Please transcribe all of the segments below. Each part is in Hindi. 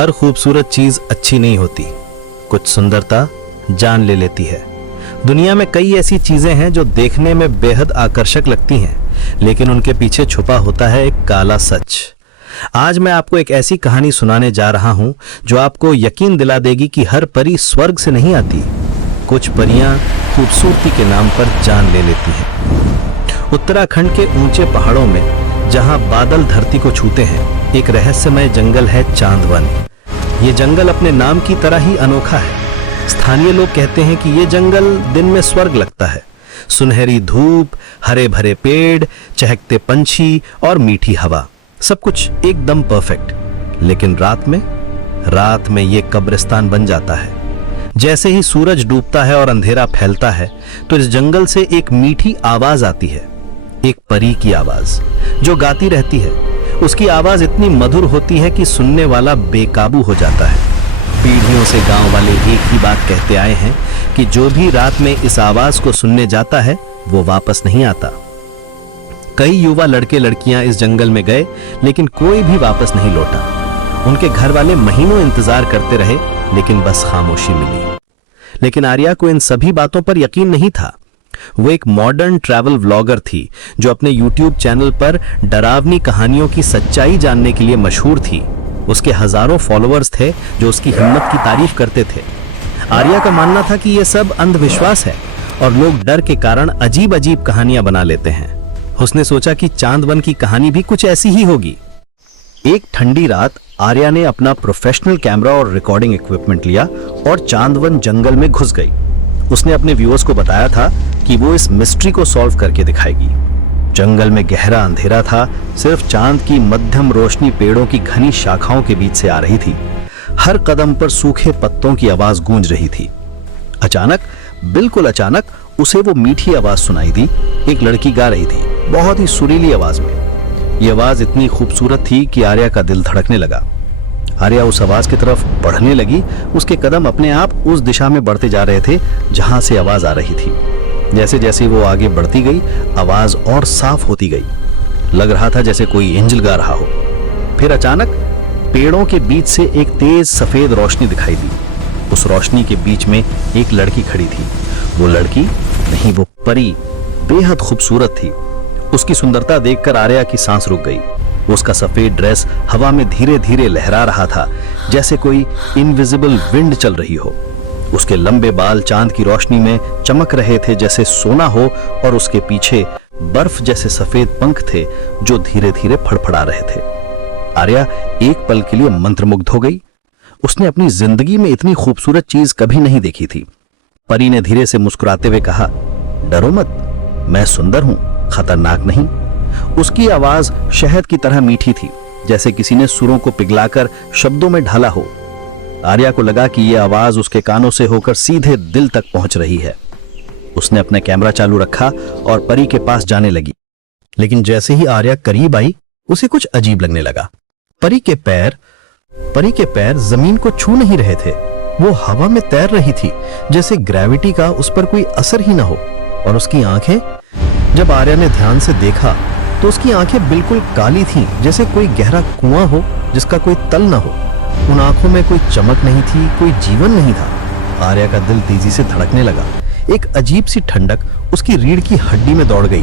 हर खूबसूरत चीज अच्छी नहीं होती, कुछ सुंदरता जान ले लेती है। दुनिया में कई ऐसी चीजें हैं जो देखने में बेहद आकर्षक लगती हैं, लेकिन उनके पीछे छुपा होता है एक काला सच। आज मैं आपको एक ऐसी कहानी सुनाने जा रहा हूं जो आपको यकीन दिला देगी कि हर परी स्वर्ग से नहीं आती। कुछ परियां खूबसूरती के नाम पर जान ले लेती हैं। उत्तराखंड के ऊंचे पहाड़ों में जहां बादल धरती को छूते हैं, एक रहस्यमय जंगल है चांदवन। ये जंगल अपने नाम की तरह ही अनोखा है। स्थानीय लोग कहते हैं कि ये जंगल दिन में स्वर्ग लगता है। सुनहरी धूप, हरे भरे पेड़, चहकते पंछी और मीठी हवा, सब कुछ एकदम परफेक्ट। लेकिन रात में ये कब्रिस्तान बन जाता है। जैसे ही सूरज डूबता है और अंधेरा फैलता है, तो इस जंगल से एक मीठी आवाज आती है, एक परी की आवाज जो गाती रहती है। उसकी आवाज इतनी मधुर होती है कि सुनने वाला बेकाबू हो जाता है। पीढ़ियों से गांव वाले एक ही बात कहते आए हैं कि जो भी रात में इस आवाज को सुनने जाता है वो वापस नहीं आता। कई युवा लड़के लड़कियां इस जंगल में गए, लेकिन कोई भी वापस नहीं लौटा। उनके घर वाले महीनों इंतजार करते रहे, लेकिन बस खामोशी मिली। लेकिन आर्या को इन सभी बातों पर यकीन नहीं था। वो एक मॉडर्न ट्रैवल व्लॉगर थी जो अपने YouTube चैनल पर डरावनी कहानियों की सच्चाई जानने के लिए मशहूर थी। उसके हजारों फॉलोअर्स थे जो उसकी हिम्मत की तारीफ करते थे। आर्या का मानना था कि यह सब अंधविश्वास है और लोग डर के कारण अजीब अजीब कहानियां बना लेते हैं। उसने सोचा कि चांदवन की कहानी भी कुछ ऐसी ही होगी। एक ठंडी रात आर्या ने अपना प्रोफेशनल कैमरा और रिकॉर्डिंग इक्विपमेंट लिया और चांदवन जंगल में घुस गई। उसने अपने व्यूअर्स को बताया था कि वो इस मिस्ट्री को सॉल्व करके दिखाएगी। जंगल में गहरा अंधेरा था, सिर्फ चांद की मध्यम रोशनी पेड़ों की घनी शाखाओं के बीच से आ रही थी। हर कदम पर सूखे पत्तों की आवाज गूंज रही थी। बिल्कुल अचानक उसे वो मीठी आवाज सुनाई दी। एक लड़की गा रही थी, बहुत ही सुरीली आवाज में। ये आवाज इतनी खूबसूरत थी कि आर्या का दिल धड़कने लगा। आर्या उस आवाज की तरफ बढ़ने लगी। उसके कदम अपने आप उस दिशा में बढ़ते जा रहे थे जहां से आवाज आ रही थी। जैसे जैसे वो आगे बढ़ती गई, आवाज और साफ होती गई। लग रहा था जैसे कोई एंजल गा रहा हो। फिर अचानक पेड़ों के बीच से एक तेज सफेद रोशनी दिखाई दी। उस रोशनी के बीच में एक लड़की खड़ी थी। वो लड़की नहीं, वो परी बेहद खूबसूरत थी। उसकी सुंदरता देखकर आर्या की सांस रुक गई। उसका सफेद ड्रेस हवा में धीरे धीरे लहरा रहा था, जैसे कोई इनविजिबल विंड चल रही हो। उसके लंबे बाल चांद की रोशनी में चमक रहे थे जैसे सोना हो, और उसके पीछे बर्फ जैसे सफेद पंख थे जो धीरे धीरे फड़फड़ा रहे थे। आर्या एक पल के लिए मंत्रमुग्ध हो गई। उसने अपनी जिंदगी में इतनी खूबसूरत चीज कभी नहीं देखी थी। परी ने धीरे से मुस्कुराते हुए कहा, डरो मत, मैं सुंदर हूं, खतरनाक नहीं। उसकी आवाज शहद की तरह मीठी थी, जैसे किसी ने सुरों को पिघलाकर शब्दों में ढाला हो। आर्या को लगा कि यह आवाज उसके कानों से होकर सीधे दिल तक पहुंच रही है। उसने अपना कैमरा चालू रखा और परी के पास जाने लगी। लेकिन जैसे ही आर्या करीब आई, उसे कुछ अजीब लगने लगा। परी के पैर जमीन को छू नहीं रहे थे। वो हवा में तैर रही थी, जैसे ग्रेविटी का उस पर कोई असर ही ना हो। और उसकी आंखें, जब आर्या ने ध्यान से देखा तो उसकी आंखें बिल्कुल काली थीं, जैसे कोई गहरा कुआं हो जिसका कोई तल न हो। उन आंखों में कोई चमक नहीं थी, कोई जीवन नहीं था। आर्या का दिल तेजी से धड़कने लगा। एक अजीब सी ठंडक उसकी रीढ़ की हड्डी में दौड़ गई।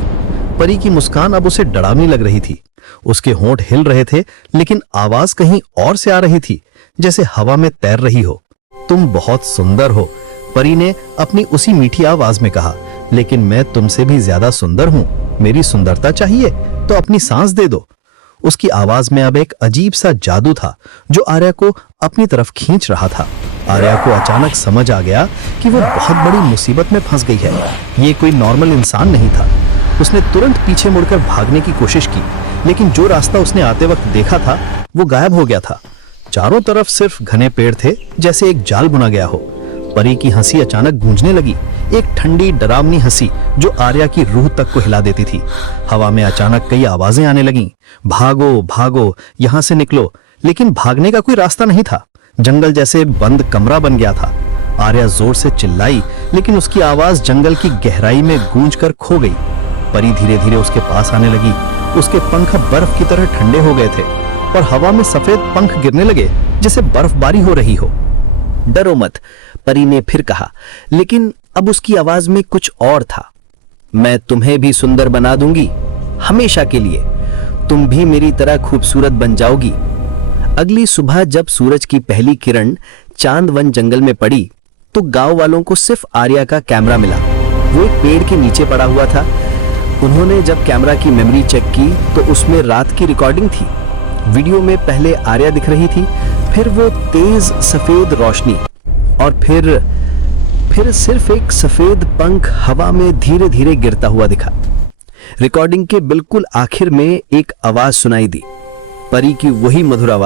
परी की मुस्कान अब उसे डरावनी लग रही थी। उसके होंठ हिल रहे थे, लेकिन आवाज कहीं और से आ रही थी, जैसे हवा में तैर रही हो। तुम बहुत सुंदर हो, परी ने अपनी उसी मीठी आवाज में कहा, लेकिन मैं तुमसे भी ज्यादा सुंदर हूं। मेरी सुंदरता चाहिए तो अपनी सांस दे दो। उसकी आवाज में अब एक अजीब सा जादू था जो आर्या को अपनी तरफ खींच रहा था। आर्या को अचानक समझ आ गया कि वो बहुत बड़ी मुसीबत में फंस गई है। ये कोई नॉर्मल इंसान नहीं था। उसने तुरंत पीछे मुड़कर भागने की कोशिश की, लेकिन जो रास्ता उसने आते वक्त देखा था वो गायब हो गया था। चारों तरफ सिर्फ घने पेड़ थे, जैसे एक जाल बुना गया हो। परी की हंसी अचानक गूंजने लगी, एक ठंडी डरावनी हंसी जो आर्या की रूह तक को हिला देती थी। हवा में अचानक कई आवाजें आने लगीं, भागो भागो, यहां से निकलो। लेकिन भागने का कोई रास्ता नहीं था। जंगल जैसे बंद कमरा बन गया था। आर्या जोर से चिल्लाई, लेकिन उसकी आवाज जंगल की गहराई में गूंजकर खो गई। परी धीरे धीरे उसके पास आने लगी। उसके पंख बर्फ की तरह ठंडे हो गए थे। और हवा में सफेद पंख गिरने लगे जैसे बर्फबारी हो रही हो। डरो मत, परी ने फिर कहा, लेकिन अब उसकी आवाज में कुछ और था। मैं तुम्हें भी सुंदर बना दूंगी, हमेशा के लिए। तुम भी मेरी तरह खूबसूरत बन जाओगी। अगली सुबह जब सूरज की पहली किरण चांद वन जंगल में पड़ी तो गांव वालों को सिर्फ आर्या का कैमरा मिला। वो एक पेड़ के नीचे पड़ा हुआ था। उन्होंने जब कैमरा की मेमोरी चेक की तो उसमें रात की रिकॉर्डिंग थी। वीडियो में पहले आर्या दिख रही थी, फिर वो तेज सफेद रोशनी, और फिर सिर्फ एक सफेद पंख हवा में धीरे धीरे गिरता हुआ दिखा। रिकॉर्डिंग के बिल्कुल आखिर में एक आवाज सुनाई दी, परी की वही मधुर आवाज।